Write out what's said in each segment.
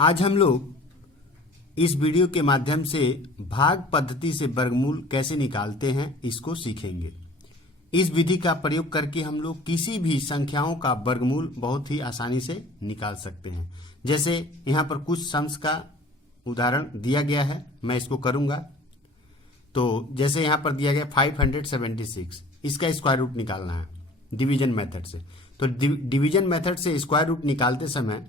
आज हम लोग इस वीडियो के माध्यम से भाग पद्धति से वर्गमूल कैसे निकालते हैं इसको सीखेंगे। इस विधि का प्रयोग करके हम लोग किसी भी संख्याओं का वर्गमूल बहुत ही आसानी से निकाल सकते हैं। जैसे यहाँ पर कुछ सम्स का उदाहरण दिया गया है, मैं इसको करूँगा। तो जैसे यहाँ पर दिया गया 576, इसका स्क्वायर रूट निकालना है डिवीजन मेथड से। तो डिवीजन मेथड से स्क्वायर रूट निकालते समय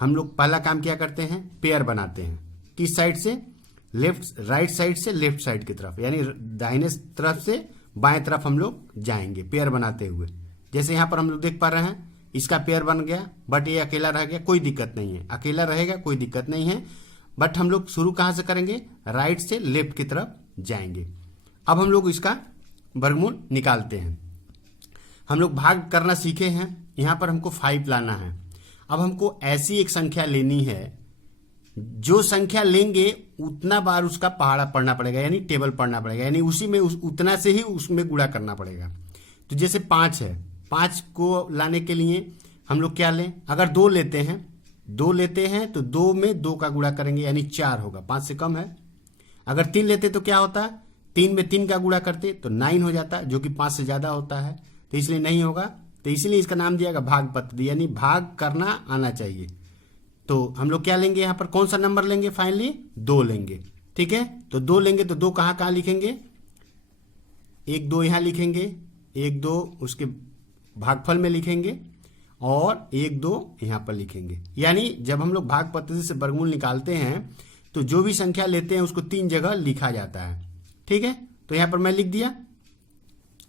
हम लोग पहला काम क्या करते हैं, पेयर बनाते हैं। किस साइड से? राइट साइड से लेफ्ट साइड की तरफ, यानी दाहिने तरफ से बाएं तरफ हम लोग जाएंगे पेयर बनाते हुए। जैसे यहाँ पर हम लोग देख पा रहे हैं, इसका पेयर बन गया, बट ये अकेला रह गया, कोई दिक्कत नहीं है। अकेला रहेगा कोई दिक्कत नहीं है, बट हम लोग शुरू कहाँ से करेंगे? राइट से लेफ्ट की तरफ जाएंगे। अब हम लोग इसका वर्गमूल निकालते हैं। हम लोग भाग करना सीखे हैं, यहाँ पर हमको 5 लाना है। अब हमको ऐसी एक संख्या लेनी है, जो संख्या लेंगे उतना बार उसका पहाड़ा पढ़ना पड़ेगा, यानी टेबल पढ़ना पड़ेगा, यानी उसी में उतना से ही उसमें गुणा करना पड़ेगा। तो जैसे 5 है, 5 को लाने के लिए हम लोग क्या लें? अगर 2 लेते हैं तो 2 में 2 का गुणा करेंगे, यानी 4 होगा, 5 से कम है। अगर 3 लेते तो क्या होता? 3 में 3 का गुणा करते तो 9 हो जाता, जो कि 5 से ज्यादा होता है, तो इसलिए नहीं होगा। तो इसलिए इसका नाम दिया गया भाग पद्धति, यानी भाग करना आना चाहिए। तो हम लोग क्या लेंगे? यहाँ पर कौन सा नंबर लेंगे? फाइनली 2 लेंगे। ठीक है, तो 2 लेंगे तो 2 कहाँ कहाँ लिखेंगे? 1 2 यहाँ लिखेंगे, 1 2 उसके भागफल में लिखेंगे, और 1 2 यहाँ पर लिखेंगे। यानी जब हम लोग भाग पद्धति से वर्गमूल निकालते हैं तो जो भी संख्या लेते हैं उसको 3 जगह लिखा जाता है। ठीक है, तो यहाँ पर मैं लिख दिया,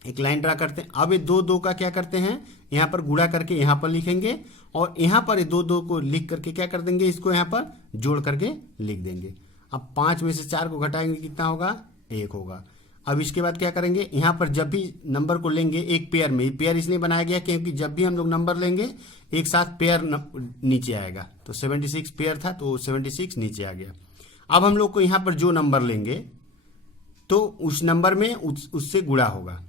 एक लाइन ड्रा करते हैं। अब ये 2 2 का क्या करते हैं? यहाँ पर गुणा करके यहाँ पर लिखेंगे, और यहाँ पर 2 2 को लिख करके क्या कर देंगे? इसको यहाँ पर जोड़ करके लिख देंगे। अब 5 में से 4 को घटाएंगे, कितना होगा? 1 होगा। अब इसके बाद क्या करेंगे? यहाँ पर जब भी नंबर को लेंगे एक पेयर में, पेयर इसलिए बनाया गया क्योंकि जब भी हम लोग नंबर लेंगे एक साथ पेयर नीचे आएगा। तो 76 पेयर था तो 76 नीचे आ गया। अब हम लोग को यहाँ पर जो नंबर लेंगे तो उस नंबर में उससे गुणा होगा।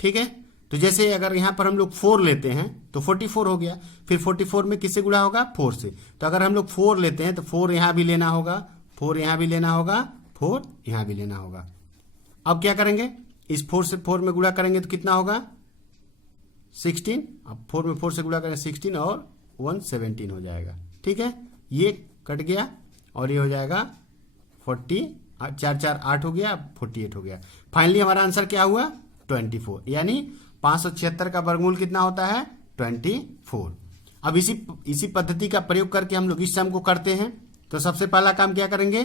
ठीक है, तो जैसे अगर यहाँ पर हम लोग 4 लेते हैं तो 44 हो गया। फिर 44 में किससे गुणा होगा? 4 से। तो अगर हम लोग 4 लेते हैं तो 4 यहाँ भी लेना होगा, 4 यहाँ भी लेना होगा, 4 यहाँ भी लेना होगा। अब क्या करेंगे? इस 4 से 4 में गुणा करेंगे तो कितना होगा? 16। अब 4 में 4 से गुणा करें 16 और 1 17 हो जाएगा। ठीक है, ये कट गया और ये हो जाएगा 40, 4 4 8 हो गया, 48 हो गया। फाइनली हमारा आंसर क्या हुआ? 24, यानी 576 का वर्गमूल कितना होता है? 24। अब इसी पद्धति का प्रयोग करके हम लोग इस सम को करते हैं। तो सबसे पहला काम क्या करेंगे?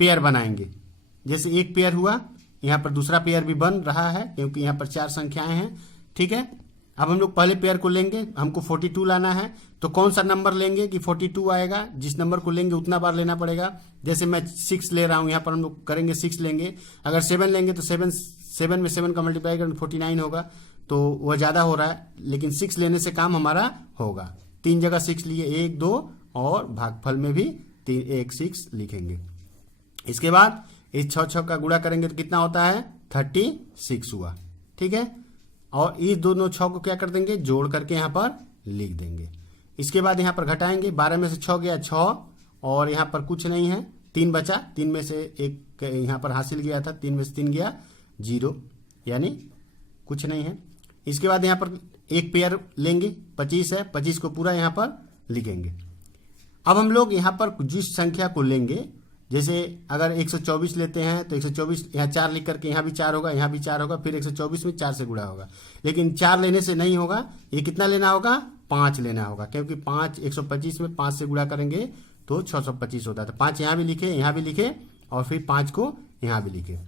पेयर बनाएंगे। जैसे एक पेयर हुआ, यहाँ पर दूसरा पेयर भी बन रहा है क्योंकि यहाँ पर 4 संख्याएं हैं। ठीक है, अब हम लोग पहले पेयर को लेंगे, हमको 42 लाना है। तो कौन सा नंबर लेंगे कि 42 आएगा? जिस नंबर को लेंगे उतना बार लेना पड़ेगा। जैसे मैं 6 ले रहा हूँ, यहाँ पर हम लोग करेंगे 6 लेंगे। अगर 7 लेंगे तो 7 में 7 का मल्टीप्लाई करें 49 होगा, तो वह ज़्यादा हो रहा है, लेकिन 6 लेने से काम हमारा होगा। 3 जगह 6 लिए, 1 2, और भागफल में भी 1 6 लिखेंगे। इसके बाद इस 6 का गुणा करेंगे तो कितना होता है? 36 हुआ। ठीक है, और इस दोनों 6 को क्या कर देंगे? जोड़ करके यहाँ पर लिख देंगे। इसके बाद यहाँ पर घटाएंगे, 12 में से 6 गया 6, और यहाँ पर कुछ नहीं है, 3 बचा। 3 में से 1 यहाँ पर हासिल गया था, 3 में से 3 गया 0, यानी कुछ नहीं है। इसके बाद यहाँ पर एक पेयर लेंगे, 25 है, 25 को पूरा यहाँ पर लिखेंगे। अब हम लोग यहाँ पर जिस संख्या को लेंगे, जैसे अगर 124 लेते हैं तो 124 यहाँ 4 लिख करके यहाँ भी 4 होगा, यहाँ भी 4 होगा, फिर 124 में 4 से गुणा होगा। लेकिन 4 लेने से नहीं होगा, ये कितना लेना होगा? 5 लेना होगा, क्योंकि 125 में 5 से गुणा करेंगे तो 625 होता है। तो 5 यहाँ भी लिखे, यहाँ भी लिखे, और फिर 5 को यहाँ भी लिखे।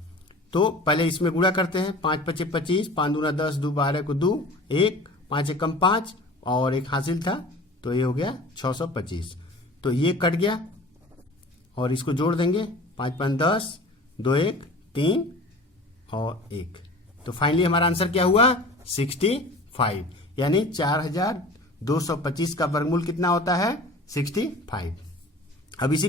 तो पहले इसमें गुणा करते हैं, 5 5 25, 5 दूना 10, 2 12 को 2, 1 5 1 5, और 1 हासिल था, तो ये हो गया 625। तो ये कट गया और इसको जोड़ देंगे, 5 5 10, 2 1 3 और 1। तो फाइनली हमारा आंसर क्या हुआ? 65, यानी 4225 का वर्गमूल कितना होता है? 65। अब इसी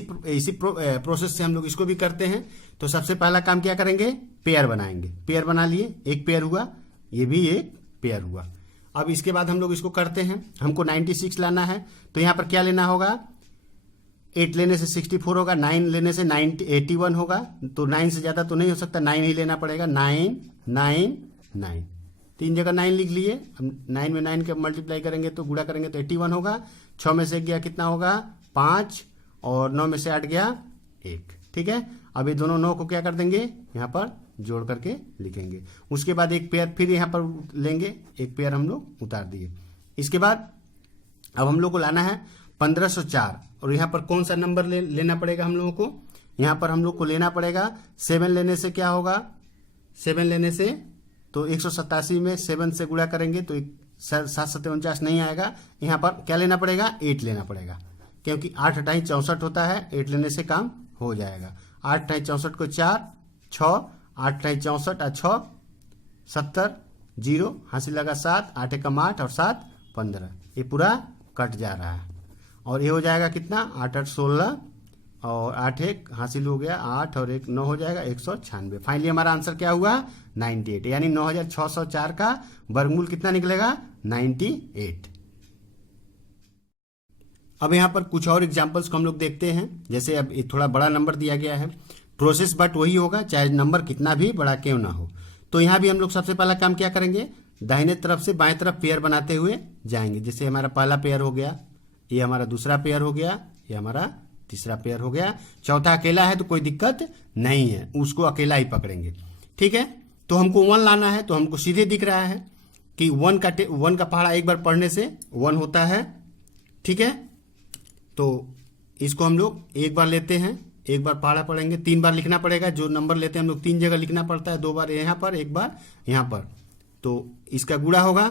प्रोसेस से हम लोग इसको भी करते हैं। तो सबसे पहला काम क्या करेंगे? पेयर बनाएंगे। पेयर बना लिए, एक पेयर हुआ, ये भी एक पेयर हुआ। अब इसके बाद हम लोग इसको करते हैं, हमको 96 लाना है। तो यहाँ पर क्या लेना होगा? 8 लेने से 64 होगा, 9 लेने से 81 होगा, तो 9 से ज़्यादा तो नहीं हो सकता, 9 ही लेना पड़ेगा। 9 9 9, 3 जगह 9 लिख लिए। अब 9 में 9 के मल्टीप्लाई करेंगे तो गुणा करेंगे तो 81 होगा। 6 में से 1 गया कितना होगा 5, और 9 में से 8 गया 1। ठीक है, अब ये दोनों 9 को क्या कर देंगे यहाँ पर जोड़ करके लिखेंगे। उसके बाद एक पेयर फिर यहाँ पर लेंगे, एक पेयर हम लोग उतार दिए। इसके बाद अब हम लोग को लाना है 1504, और यहाँ पर कौन सा नंबर लेना पड़ेगा हम लोगों को, यहाँ पर हम लोग को लेना पड़ेगा 7 लेने से क्या होगा, 7 लेने से तो 187 में 7 से गुणा करेंगे तो 7 नहीं आएगा। यहाँ पर क्या लेना पड़ेगा 8 लेना पड़ेगा, क्योंकि 8 अठाई 64 होता है, 8 लेने से काम हो जाएगा। 8 अठाई 64 को 4 6, 8 अठाई 64 और 6 70, 0 हासिल लगा 7, 8 एकम 8 और 7 15, ये पूरा कट जा रहा है। और ये हो जाएगा कितना 8 8 16 और 8 1 हासिल हो गया 8 और 1 9 हो जाएगा 196। फाइनली हमारा आंसर क्या हुआ 98, यानी 9604 का वर्गमूल कितना निकलेगा 98। अब यहाँ पर कुछ और एग्जांपल्स को हम लोग देखते हैं। जैसे अब थोड़ा बड़ा नंबर दिया गया है, प्रोसेस बट वही होगा चाहे नंबर कितना भी बड़ा क्यों ना हो। तो यहाँ भी हम लोग सबसे पहला काम क्या करेंगे, दाहिने तरफ से बाएं तरफ पेयर बनाते हुए जाएंगे। जैसे हमारा पहला पेयर हो गया, ये हमारा दूसरा पेयर हो गया, ये हमारा तीसरा पेयर हो गया, चौथा अकेला है तो कोई दिक्कत नहीं है, उसको अकेला ही पकड़ेंगे। ठीक है, तो हमको 1 लाना है, तो हमको सीधे दिख रहा है कि 1 का पहाड़ा एक बार पढ़ने से 1 होता है। ठीक है, तो इसको हम लोग एक बार लेते हैं, एक बार पहाड़ा पढ़ेंगे, 3 बार लिखना पड़ेगा। जो नंबर लेते हैं हम लोग 3 जगह लिखना पड़ता है, 2 बार यहाँ पर, 1 बार यहाँ पर। तो इसका गुणा होगा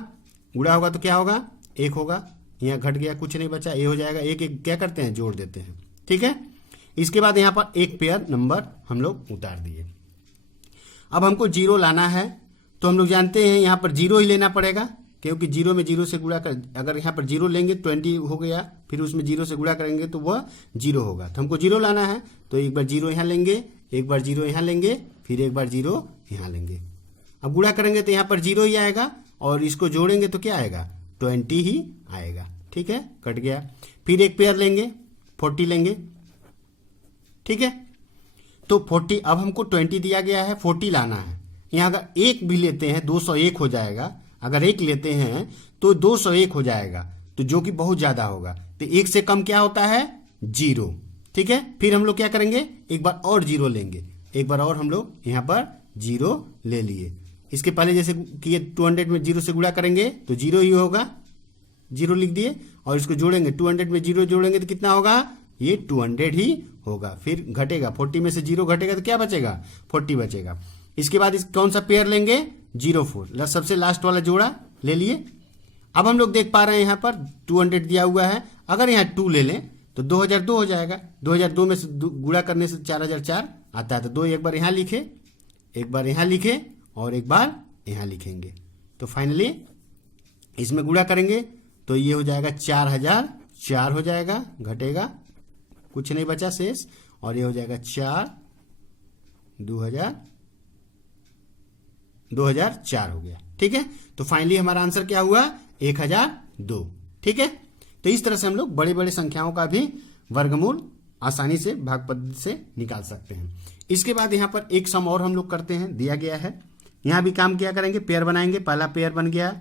तो क्या होगा 1 होगा, यहाँ घट गया कुछ नहीं बचा, ये हो जाएगा 1 1 क्या करते हैं जोड़ देते हैं। ठीक है, इसके बाद यहाँ पर एक पेयर नंबर हम लोग उतार दिए। अब हमको 0 लाना है, तो हम लोग जानते हैं यहाँ पर 0 ही लेना पड़ेगा, क्योंकि 0 में 0 से गुणा कर, अगर यहाँ पर 0 लेंगे 20 हो गया, फिर उसमें 0 से गुणा करेंगे तो वह 0 होगा। तो हमको 0 लाना है, तो एक बार 0 यहाँ लेंगे, एक बार 0 यहाँ लेंगे, फिर एक बार 0 यहाँ लेंगे। अब गुणा करेंगे तो यहाँ पर 0 ही आएगा, और इसको जोड़ेंगे तो क्या आएगा 20 ही आएगा। ठीक है, कट गया। फिर एक पेयर लेंगे 40 लेंगे। ठीक है, तो 40, अब हमको 20 दिया गया है, 40 लाना है। यहाँ अगर 1 भी लेते हैं 201 हो जाएगा, अगर 1 लेते हैं तो 201 हो जाएगा, तो जो कि बहुत ज्यादा होगा। तो 1 से कम क्या होता है 0। ठीक है, फिर हम लोग क्या करेंगे एक बार और 0 लेंगे, एक बार और हम लोग यहाँ पर 0 ले लिए। इसके पहले जैसे कि 200 में 0 से गुणा करेंगे तो 0 ही होगा, 0 लिख दिए, और इसको जोड़ेंगे 200 में 0 जोड़ेंगे तो कितना होगा ये 200 ही होगा। फिर घटेगा 40 में से 0 घटेगा तो क्या बचेगा 40 बचेगा। इसके बाद कौन सा पेयर लेंगे 04, सबसे लास्ट वाला जोड़ा ले लिए। अब हम लोग देख पा रहे हैं यहाँ पर 200 दिया हुआ है, अगर यहाँ 2 ले लें तो 2002 हो जाएगा। 2002 में से गुणा करने से 4004 आता है, तो 2 एक बार यहाँ लिखे, एक बार यहाँ लिखे और एक बार यहाँ लिखेंगे। तो फाइनली इसमें गुणा करेंगे तो ये हो जाएगा 4004 हो जाएगा, घटेगा कुछ नहीं बचा शेष, और ये हो जाएगा 2004 हो गया। ठीक है, तो फाइनली हमारा आंसर क्या हुआ 1002। ठीक है, तो इस तरह से हम लोग बड़ी बड़ी संख्याओं का भी वर्गमूल आसानी से भाग पद्धति से निकाल सकते हैं। इसके बाद यहाँ पर एक सम और हम लोग करते हैं, दिया गया है। यहाँ भी काम किया करेंगे, पेयर बनाएंगे। पहला पेयर बन गया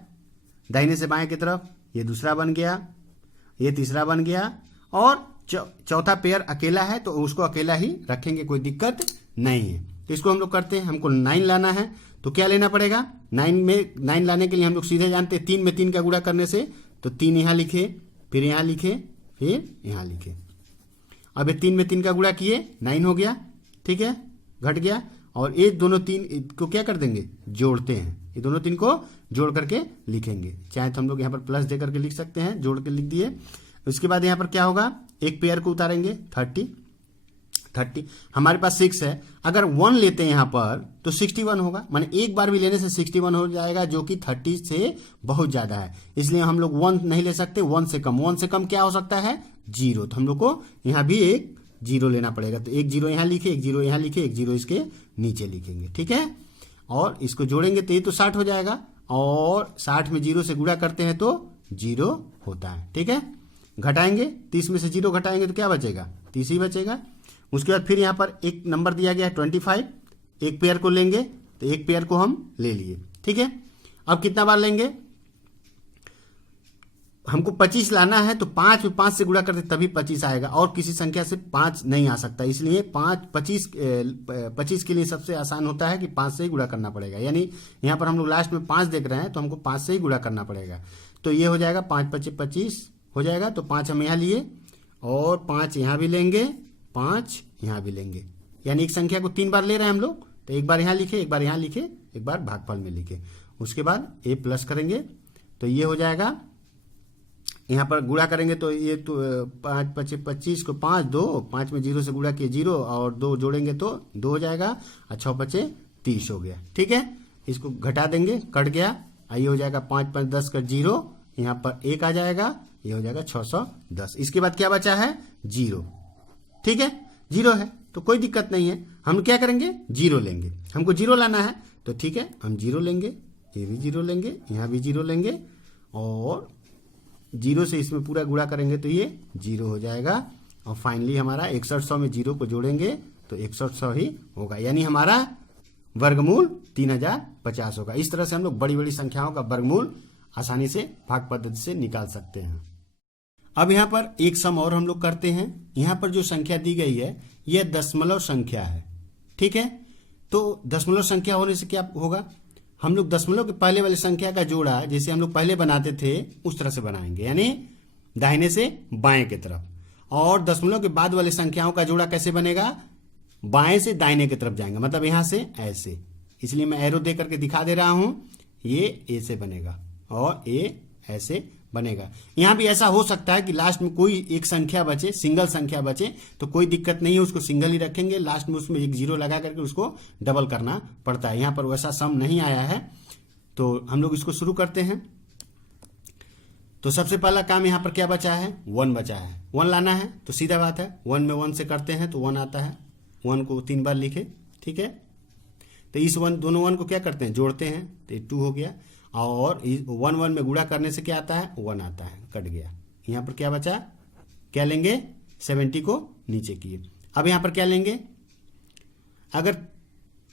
दाहिने से बाएं की तरफ, ये दूसरा बन गया, ये तीसरा बन गया, और चौथा पेयर अकेला है तो उसको अकेला ही रखेंगे, कोई दिक्कत नहीं है। तो इसको हम लोग करते हैं। हमको 9 लाना है, तो क्या लेना पड़ेगा 9 लाने के लिए हम लोग सीधे जानते हैं 3 में 3 का गुणा करने से, तो 3 यहाँ लिखे, फिर यहाँ लिखे, फिर यहाँ लिखे। अब ये 3 में 3 का गुणा किए 9 हो गया। ठीक है, घट गया, और ये दोनों 3 को क्या कर देंगे जोड़ते हैं, ये दोनों 3 को जोड़ करके लिखेंगे। चाहे तो हम लोग यहाँ पर प्लस दे करके लिख सकते हैं, जोड़ के लिख दिए। उसके बाद यहाँ पर क्या होगा एक पेयर को उतारेंगे 30, हमारे पास 6 है, अगर 1 लेते हैं यहाँ पर तो 61 होगा, माने एक बार भी लेने से 61 हो जाएगा, जो कि 30 से बहुत ज्यादा है। इसलिए हम लोग 1 नहीं ले सकते, 1 से कम क्या हो सकता है 0। तो हम लोग को यहाँ भी एक 0 लेना पड़ेगा, तो एक 0 यहाँ लिखे, एक 0 यहाँ लिखे, एक 0 इसके नीचे लिखेंगे। ठीक है, और इसको जोड़ेंगे तो ये तो 60 हो जाएगा, और 60 में 0 से गुणा करते हैं तो 0 होता है। ठीक है, घटाएंगे, 30 में से 0 घटाएंगे तो क्या बचेगा, 30 ही बचेगा। उसके बाद फिर यहाँ पर एक नंबर दिया गया है 25, एक पेयर को लेंगे तो एक पेयर को हम ले लिए, ठीक है। अब कितना बार लेंगे, हमको 25 लाना है तो 5 में 5 से गुणा करते तभी 25 आएगा, और किसी संख्या से 5 नहीं आ सकता, इसलिए 25 के लिए सबसे आसान होता है कि 5 से ही गुणा करना पड़ेगा। यानी यहाँ पर हम लोग लास्ट में 5 देख रहे हैं तो हमको 5 से ही गुणा करना पड़ेगा। तो ये हो जाएगा 5 × 25 हो जाएगा, तो 5 हम यहाँ लिए और 5 यहाँ भी लेंगे, 5 यहाँ भी लेंगे, यानी एक संख्या को 3 बार ले रहे हैं हम लोग, तो एक बार यहाँ लिखे, एक बार यहाँ लिखे, एक बार भागफल में लिखे। उसके बाद ए प्लस करेंगे तो ये हो जाएगा, यहाँ पर गुणा करेंगे तो ये तो 5 × 25 को 5, 2, 5 में 0 से गुणा किए 0 और 2 जोड़ेंगे तो 2 हो जाएगा, और 6 × 5 = 30 हो गया, ठीक है। इसको घटा देंगे, कट गया, ये हो जाएगा 5 × 5 = 10 का 0, यहाँ पर 1 आ जाएगा, ये हो जाएगा 610। इसके बाद क्या बचा है, 0, ठीक है, 0 है तो कोई दिक्कत नहीं है। हम क्या करेंगे, 0 लेंगे, हमको 0 लाना है तो ठीक है हम 0 लेंगे, ये भी 0 लेंगे, यहाँ भी 0 लेंगे, और 0 से इसमें पूरा गुणा करेंगे तो ये 0 हो जाएगा, और फाइनली हमारा 6100 में 0 को जोड़ेंगे तो 6100 ही होगा, यानी हमारा वर्गमूल 3050 होगा। इस तरह से हम लोग बड़ी बड़ी संख्याओं का वर्गमूल आसानी से भाग पद्धति से निकाल सकते हैं। अब यहाँ पर एक सम और हम लोग करते हैं। यहाँ पर जो संख्या दी गई है यह दशमलव संख्या है, ठीक है। तो दशमलव संख्या होने से क्या होगा, हम लोग दशमलव के पहले वाली संख्या का जोड़ा जैसे हम लोग पहले बनाते थे उस तरह से बनाएंगे, यानी दाहिने से बाएं की तरफ, और दशमलव के बाद वाली संख्याओं का जोड़ा कैसे बनेगा, बाएं से दाहिने की तरफ जाएंगे, मतलब यहां से ऐसे, इसलिए मैं एरो दे करके दिखा दे रहा हूं, ये ए से बनेगा और ए ऐसे बनेगा। यहां भी ऐसा हो सकता है कि लास्ट में कोई एक संख्या बचे, सिंगल संख्या बचे तो कोई दिक्कत नहीं है, उसको सिंगल ही रखेंगे, लास्ट में उसमें एक 0 लगा करके उसको डबल करना पड़ता है। यहां पर वैसा सम नहीं आया है, तो हम लोग इसको शुरू करते हैं। तो सबसे पहला काम यहां पर क्या बचा है, 1 बचा है, 1 लाना है, तो सीधा बात है 1 में 1 से करते हैं तो 1 आता है, 1 को 3 बार लिखे, ठीक है। तो इस 1 दोनों 1 को क्या करते हैं, जोड़ते हैं, तो 2 हो गया, और 1 में गुणा करने से क्या आता है, 1 आता है, कट गया। यहां पर क्या बचा, क्या लेंगे, 70 को नीचे किए। अब यहां पर क्या लेंगे, अगर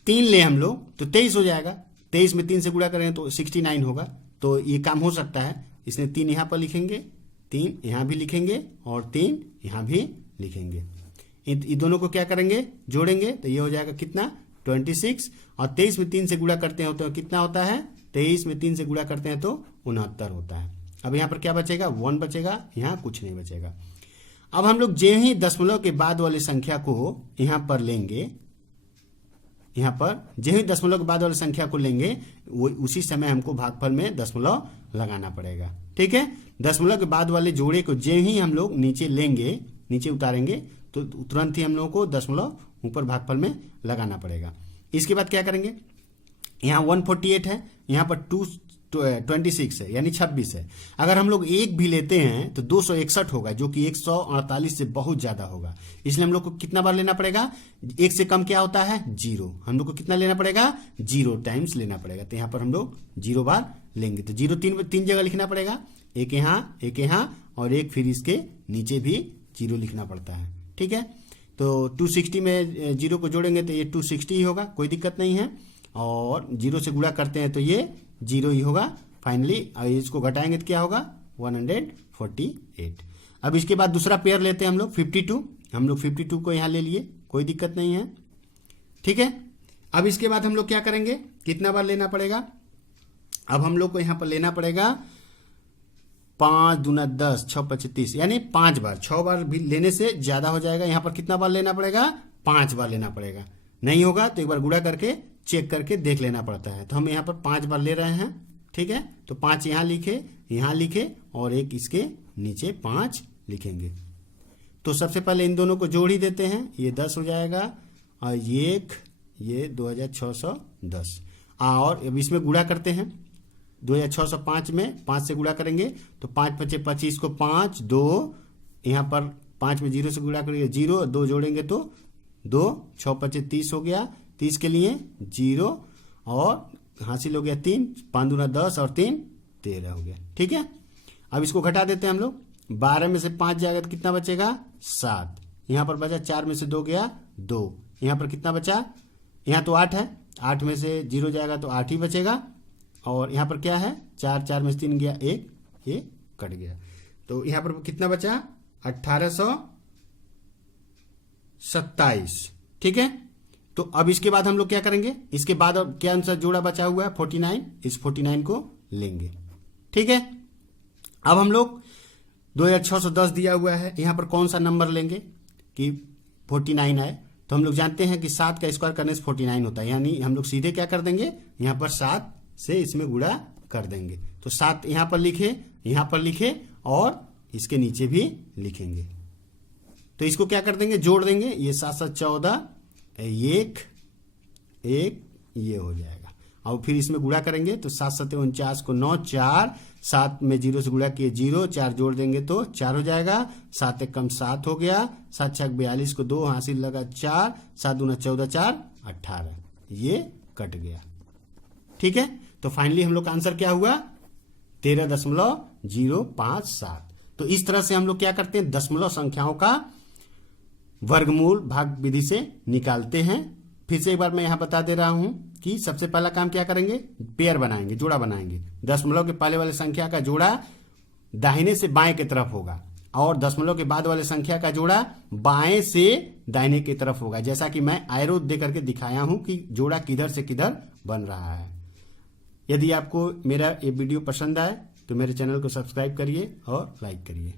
3 ले हम लोग तो 23 हो जाएगा, 23 में 3 से गुणा करें तो 69 होगा, तो ये काम हो सकता है, इसलिए 3 यहां पर लिखेंगे, 3 यहां भी लिखेंगे और 3 यहां भी लिखेंगे। इन दोनों को क्या करेंगे, जोड़ेंगे, तो ये हो जाएगा कितना, 26, और 23 में 3 से गुणा करते हैं तो कितना होता है, 23 में 3 से गुणा करते हैं तो 69 होता है। अब यहाँ पर क्या बचेगा, 1 बचेगा, यहाँ कुछ नहीं बचेगा। अब हम लोग जो ही दशमलव के बाद वाली संख्या को यहाँ पर लेंगे, यहाँ पर जो ही दशमलव के बाद वाली संख्या को लेंगे वो उसी समय हमको भागफल में दशमलव लगाना पड़ेगा, ठीक है। दशमलव के बाद वाले जोड़े को जो ही हम लोग नीचे लेंगे, नीचे उतारेंगे तो तुरंत ही हम लोगों को दशमलव ऊपर भागफल में लगाना पड़ेगा। इसके बाद क्या करेंगे, यहाँ 148 है, यहाँ पर 226 है, यानी 26 है। अगर हम लोग एक भी लेते हैं तो 261 होगा, जो कि 148 से बहुत ज्यादा होगा, इसलिए हम लोग को कितना बार लेना पड़ेगा, 1 से कम क्या होता है, 0, हम लोग को कितना लेना पड़ेगा, 0 टाइम्स लेना पड़ेगा। तो यहाँ पर हम लोग 0 बार लेंगे, तो 0 तीन जगह लिखना पड़ेगा, एक यहाँ और एक फिर इसके नीचे भी 0 लिखना पड़ता है, ठीक है। तो 260 में 0 को जोड़ेंगे तो ये 260 ही होगा, कोई दिक्कत नहीं है, और 0 से गुणा करते हैं तो ये 0 ही होगा। फाइनली इसको घटाएंगे तो क्या होगा, 148। अब इसके बाद दूसरा पेयर लेते हैं हम लोग 52, हम लोग 52 को यहाँ ले लिए, कोई दिक्कत नहीं है, ठीक है। अब इसके बाद हम लोग क्या करेंगे, कितना बार लेना पड़ेगा, अब हम लोग को यहाँ पर लेना पड़ेगा 5 दूना 10, 6 × 25, यानी 5 बार, 6 बार भी लेने से ज्यादा हो जाएगा। यहाँ पर कितना बार लेना पड़ेगा, 5 बार लेना पड़ेगा। नहीं होगा तो एक बार गुणा करके चेक करके देख लेना पड़ता है। तो हम यहाँ पर 5 बार ले रहे हैं, ठीक है। तो 5 यहाँ लिखे और एक इसके नीचे 5 लिखेंगे। तो सबसे पहले इन दोनों को जोड़ ही देते हैं, ये 10 हो जाएगा और ये 2610, और अब इसमें गुणा करते हैं, 2605 में 5 से गुणा करेंगे तो 5 × 5 = 25 को 5, 2 यहाँ पर 5 में 0 से गुणा करेंगे 0, 2 जोड़ेंगे तो 2, 6 × 5 = 30 हो गया, 30 के लिए 0 और हासिल हो गया 3, 5 दूना 10 और 3 13 हो गया, ठीक है। अब इसको घटा देते हैं हम लोग, 12 में से 5 जाएगा तो कितना बचेगा 7। यहाँ पर बचा 4 में से 2 गया 2। यहाँ पर कितना बचा, यहाँ तो 8 है, 8 में से 0 जाएगा तो 8 ही बचेगा। और यहाँ पर क्या है 4, 4 में से 3 गया 1, ये कट गया। तो यहाँ पर कितना बचा 1827। ठीक है, तो अब इसके बाद हम लोग क्या करेंगे, इसके बाद अब क्या आंसर जोड़ा बचा हुआ है 49, इस 49 को लेंगे। ठीक है, अब हम लोग 2610 दिया हुआ है, यहाँ पर कौन सा नंबर लेंगे कि 49 आए। तो हम लोग जानते हैं कि 7 का स्क्वायर करने से 49 होता है, यानी हम लोग सीधे क्या कर देंगे, यहाँ पर 7 से इसमें गुणा कर देंगे। तो 7 यहाँ पर लिखे, यहाँ पर लिखे और इसके नीचे भी लिखेंगे। तो इसको क्या कर देंगे, जोड़ देंगे, ये 7 7 14, 1 1 ये हो जाएगा। और फिर इसमें गुणा करेंगे तो 7 7 49 को 9, 4 7 में 0 से गुणा किए 0, 4 जोड़ देंगे तो 4 हो जाएगा। 7 एक कम 7 हो गया, 7 6 42 को 2 हासिल लगा 4, 7 दूना 14, 4 18, ये कट गया। ठीक है, तो फाइनली हम लोग का आंसर क्या हुआ 13.057। तो इस तरह से हम लोग क्या करते हैं, दशमलव संख्याओं का वर्गमूल भाग विधि से निकालते हैं। फिर से एक बार मैं यहां बता दे रहा हूं कि सबसे पहला काम क्या करेंगे, पेयर बनाएंगे, जोड़ा बनाएंगे। दशमलव के पहले वाले संख्या का जोड़ा दाहिने से बाएं की तरफ होगा और दशमलव के बाद वाले संख्या का जोड़ा बाएं से दाहिने की तरफ होगा, जैसा कि मैं एरो दे करके दिखाया हूं कि जोड़ा किधर से किधर बन रहा है। यदि आपको मेरा ये वीडियो पसंद आए तो मेरे चैनल को सब्सक्राइब करिए और लाइक करिए।